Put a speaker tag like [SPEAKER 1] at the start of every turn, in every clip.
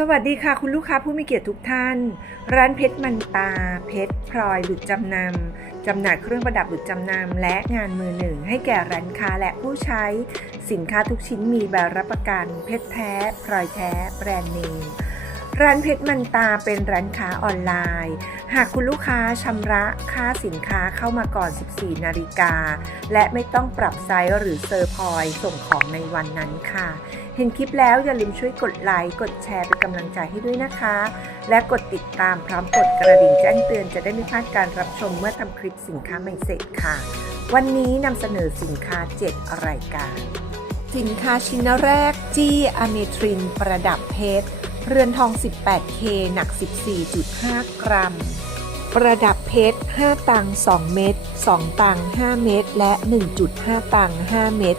[SPEAKER 1] สวัสดีค่ะคุณลูกค้าผู้มีเกียรติทุกท่าน ร้านเพชรมันตา เพชรพลอยหลุดจำนำจำหน่ายเครื่องประดับหลุดจำนำและงานมือหนึ่ง ให้แก่ร้านค้าและผู้ใช้ สินค้าทุกชิ้นมีใบรับประกัน เพชรแท้ พลอยแท้ แบรนด์เนม ร้านเพชรมันตาเป็นร้านค้าออนไลน์ หากคุณลูกค้าชำระค่าสินค้าเข้ามาก่อน 14 นาฬิกา และไม่ต้องปรับไซส์หรือเซอร์พอยส่งของในวันนั้นค่ะ เห็นคลิปแล้วอย่าลืมช่วยกดไลค์ กดแชร์เป็นกำลังใจให้ด้วยนะคะ และกดติดตามพร้อมกดกระดิ่งแจ้งเตือนจะได้ไม่พลาดการรับชมเมื่อทำคลิปสินค้าใหม่เสร็จค่ะ วันนี้นำเสนอสินค้า 7 รายการ สินค้าชิ้นแรกจี้อเมทรินประดับเพชร เรือนทอง 18K หนัก 14.5 กรัม ประดับเพชร 5 ตัง 2 เม็ด 2 ตัง 5 เม็ด และ 1.5 ตัง 5 เม็ด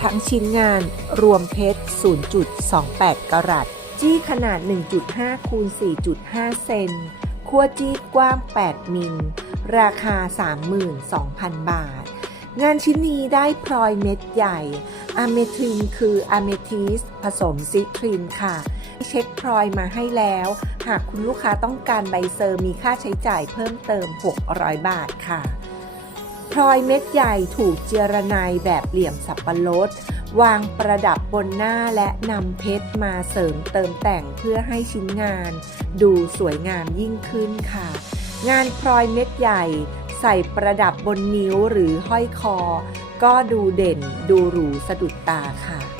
[SPEAKER 1] ทั้งชิ้นงานรวมเพชร 0.28 กรัต จี้ขนาด 1.5 คูณ 4.5 เซนขั้วจี้กว้าง 8 มิล ราคา 32,000 บาท งานชิ้นนี้ได้พลอยเม็ดใหญ่อะเมทรินคืออะเมทิสผสมซิทรินค่ะ เช็คพลอยมาให้แล้ว หากคุณลูกค้าต้องการใบเซอร์มีค่าใช้จ่ายเพิ่มเติม 600 บาทค่ะพลอยเม็ดใหญ่ถูกเจรนายแบบเหลี่ยมสับปะรด วางประดับบนหน้าและนำเพชรมาเสริมเติมแต่งเพื่อให้ชิ้นงาน ดูสวยงามยิ่งขึ้นค่ะ งานพลอยเม็ดใหญ่ ใส่ประดับบนนิ้วหรือห้อยคอ ก็ดูเด่นดูหรูสะดุดตาค่ะ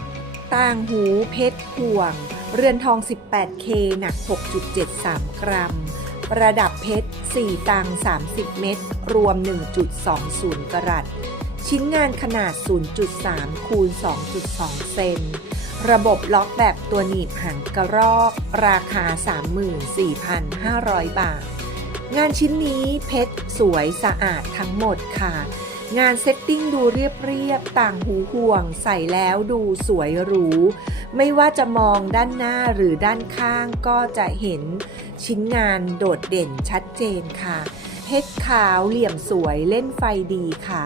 [SPEAKER 1] ต่างหูเพชรห่วง เรือนทอง 18K หนัก 6.73 กรัมประดับเพชร 4 ตัง 30 เม็ด รวม 1.20 กรัต ชิ้นงานขนาด 0.3 คูณ 2.2 เซน ระบบล็อกแบบตัวหนีบหางกระรอก ราคา 34,500 บาท งานชิ้นนี้เพชรสวยสะอาดทั้งหมดค่ะ งานเซตติ้งดูเรียบๆ ต่างหูห่วง ใส่แล้วดูสวยหรู ไม่ว่าจะมองด้านหน้าหรือด้านข้างก็จะเห็นชิ้นงานโดดเด่นชัดเจนค่ะ เพชรขาวเหลี่ยมสวยเล่นไฟดีค่ะ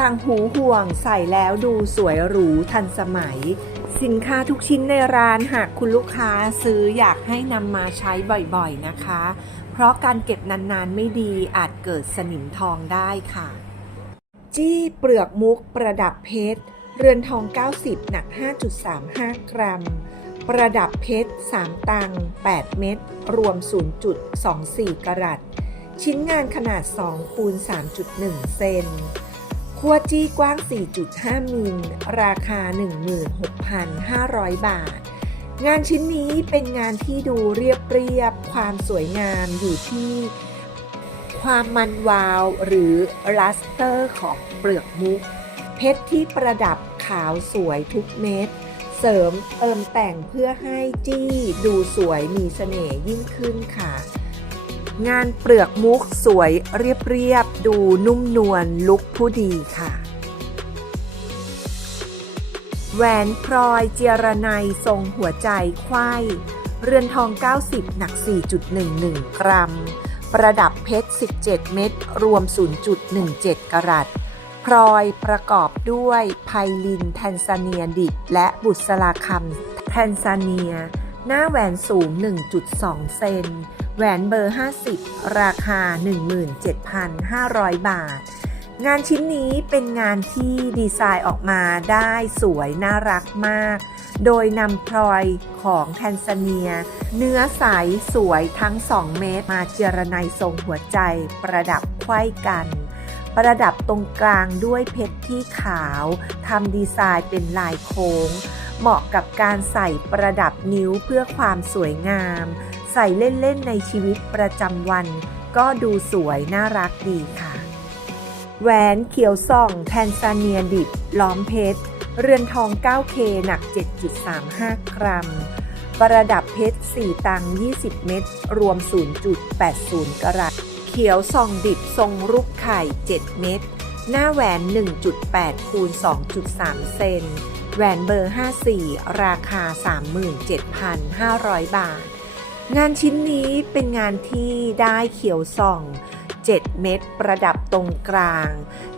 [SPEAKER 1] ต่างหูห่วงใส่แล้วดูสวยหรูทันสมัย สินค้าทุกชิ้นในร้านหากคุณลูกค้าซื้ออยากให้นำมาใช้บ่อยๆนะคะ เพราะการเก็บนานๆไม่ดีอาจเกิดสนิมทองได้ค่ะ จี้เปลือกมุกประดับเพชร เรือนทอง 90 หนัก 5.35 กรัม ประดับเพชร 3 ตัง 8 เม็ด รวม 0.24 กรัต ชิ้นงานขนาด 2 คูณ 3.1 เซนขั้วจี้กว้าง 4.5 มิล ราคา 16,500 บาท งานชิ้นนี้เป็นงานที่ดูเรียบเรียบ ความสวยงามอยู่ที่ ความมันวาวหรือลัสเตอร์ของเปลือกมุก เพชรที่ประดับขาวสวยทุกเม็ด เสริมเติมแต่งเพื่อให้จี้ดูสวยมีเสน่ห์ยิ่งขึ้นค่ะ งานเปลือกมุกสวยเรียบๆดูนุ่มนวลลุกผู้ดีค่ะแหวนพลอยเจรไนยทรงหัวใจไขว้เรือนทอง 90 หนัก 4.11 กรัม ประดับเพชร 17 เม็ดรวม 0.17 กรัตพลอยประกอบด้วยไพลินแทนซาเนียดิบและบุษราคำแทนซาเนีย หน้าแหวนสูง 1.2 เซน แหวนเบอร์ 50 ราคา 17,500 บาท งานชิ้นนี้เป็นงานที่ดีไซน์ออกมาได้สวยน่ารักมาก โดยนำพลอยของแทนซาเนีย เนื้อใสสวยทั้ง 2 เมตร มาเจรไนทรงหัวใจ ประดับไขว้กัน ประดับตรงกลางด้วยเพชรที่ขาวทำดีไซน์เป็นลายโค้ง เหมาะกับการใส่ประดับนิ้วเพื่อความสวยงาม ใส่เล่นๆในชีวิตประจำวัน ก็ดูสวยน่ารักดีค่ะ แหวนเขียวส่องแทนซาเนียดิบ ล้อมเพชร เรือนทอง 9K หนัก 7.35 กรัม ประดับเพชร 4 ตัง 20 เม็ด รวม 0.80 กรัต เขียวส่องดิบทรงรูปไข่ 7 เม็ด หน้าแหวน 1.8 คูณ 2.3 เซน แหวนเบอร์ 54 ราคา 37,500 บาท งานชิ้นนี้เป็นงานที่ได้เขียวส่อง 7 เม็ดประดับตรงกลาง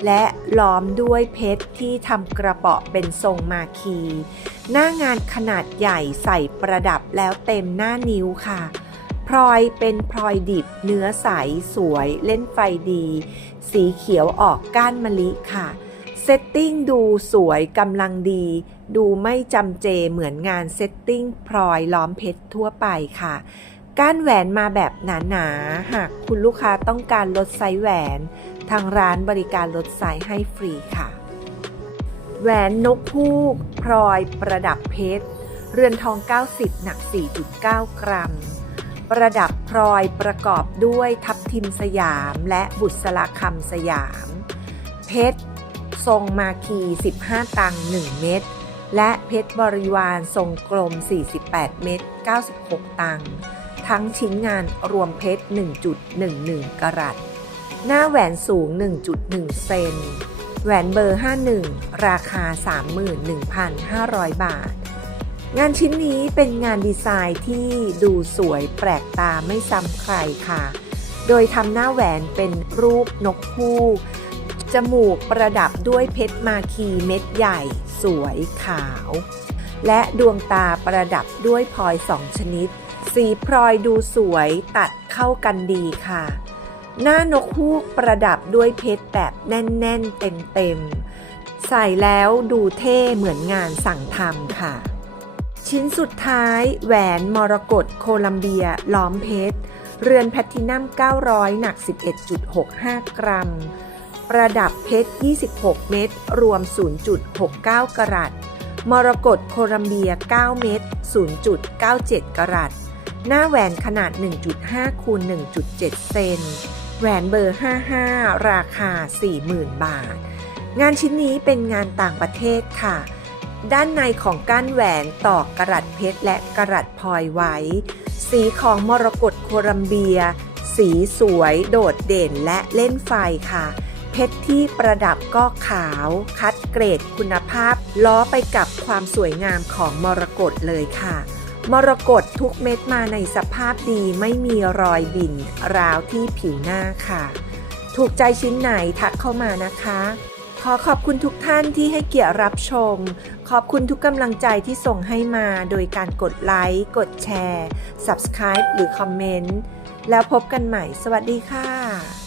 [SPEAKER 1] และล้อมด้วยเพชรที่ทำกระเป๋อเป็นทรงมาคี หน้างานขนาดใหญ่ใส่ประดับแล้วเต็มหน้านิ้วค่ะ พลอยเป็นพลอยดิบเนื้อใสสวยเล่นไฟดี สีเขียวออกก้านมะลิค่ะเซตติ้งดูสวยกำลังดี ดูไม่จำเจเหมือนงานเซตติ้งพลอยล้อมเพชรทั่วไปค่ะ ก้านแหวนมาแบบหนาๆ หากคุณลูกค้าต้องการลดไซส์แหวน ทางร้านบริการลดไซส์ให้ฟรีค่ะ แหวนนกฮูกพลอยประดับเพชร เรือนทอง 90 หนัก 4.9 กรัม ประดับพลอยประกอบด้วยทับทิมสยามและบุษราคำสยาม เพชร ทรงมาคี 15 ตังค์1เม็ด และเพชรบริวารทรงกลม 48 เม็ด 96 ตังค์ ทั้งชิ้นงานรวมเพชร 1.11 กรัต หน้าแหวนสูง 1.1 เซน แหวนเบอร์ 51 ราคา 31,500 บาท งานชิ้นนี้เป็นงานดีไซน์ที่ดูสวยแปลกตาไม่ซ้ำใครค่ะ โดยทำหน้าแหวนเป็นรูปนกฮูกจมูกประดับด้วยเพชรมาคีเม็ดใหญ่ สวยขาว และดวงตาประดับด้วยพลอยสองชนิด สีพลอยดูสวยตัดเข้ากันดีค่ะ หน้านกฮูกประดับด้วยเพชรแบบแน่น ๆ เต็ม ๆ ใส่แล้วดูเท่เหมือนงานสั่งทำค่ะ ชิ้นสุดท้ายแหวนมรกตโคลัมเบียล้อมเพชร เรือนแพลตตินัม 900 หนัก 11.65 กรัม ประดับเพชร 26 เม็ดรวม 0.69 กรัตมรกตโคลัมเบีย 9 เม็ด0.97 กรัต หน้าแหวนขนาด 1.5 คูณ 1.7 เซน แหวนเบอร์ 55 ราคา 40,000 บาท งานชิ้นนี้เป็นงานต่างประเทศค่ะ ด้านในของก้านแหวนต่อกระดัดเพชรและกระดัดพลอยไว้ สีของมรกตโคลัมเบีย สีสวยโดดเด่นและเล่นไฟค่ะ เพชรที่ประดับก็ขาว คัดเกรดคุณภาพ ล้อไปกับความสวยงามของมรกตเลยค่ะ มรกตทุกเม็ดมาในสภาพดีไม่มีรอยบิ่นราวที่ผิวหน้าค่ะ ถูกใจชิ้นไหนทักเข้ามานะคะ ขอขอบคุณทุกท่านที่ให้เกียรติรับชม ขอบคุณทุกกำลังใจที่ส่งให้มาโดยการกดไลค์ กดแชร์ Subscribe หรือคอมเมนต์ แล้วพบกันใหม่ สวัสดีค่ะ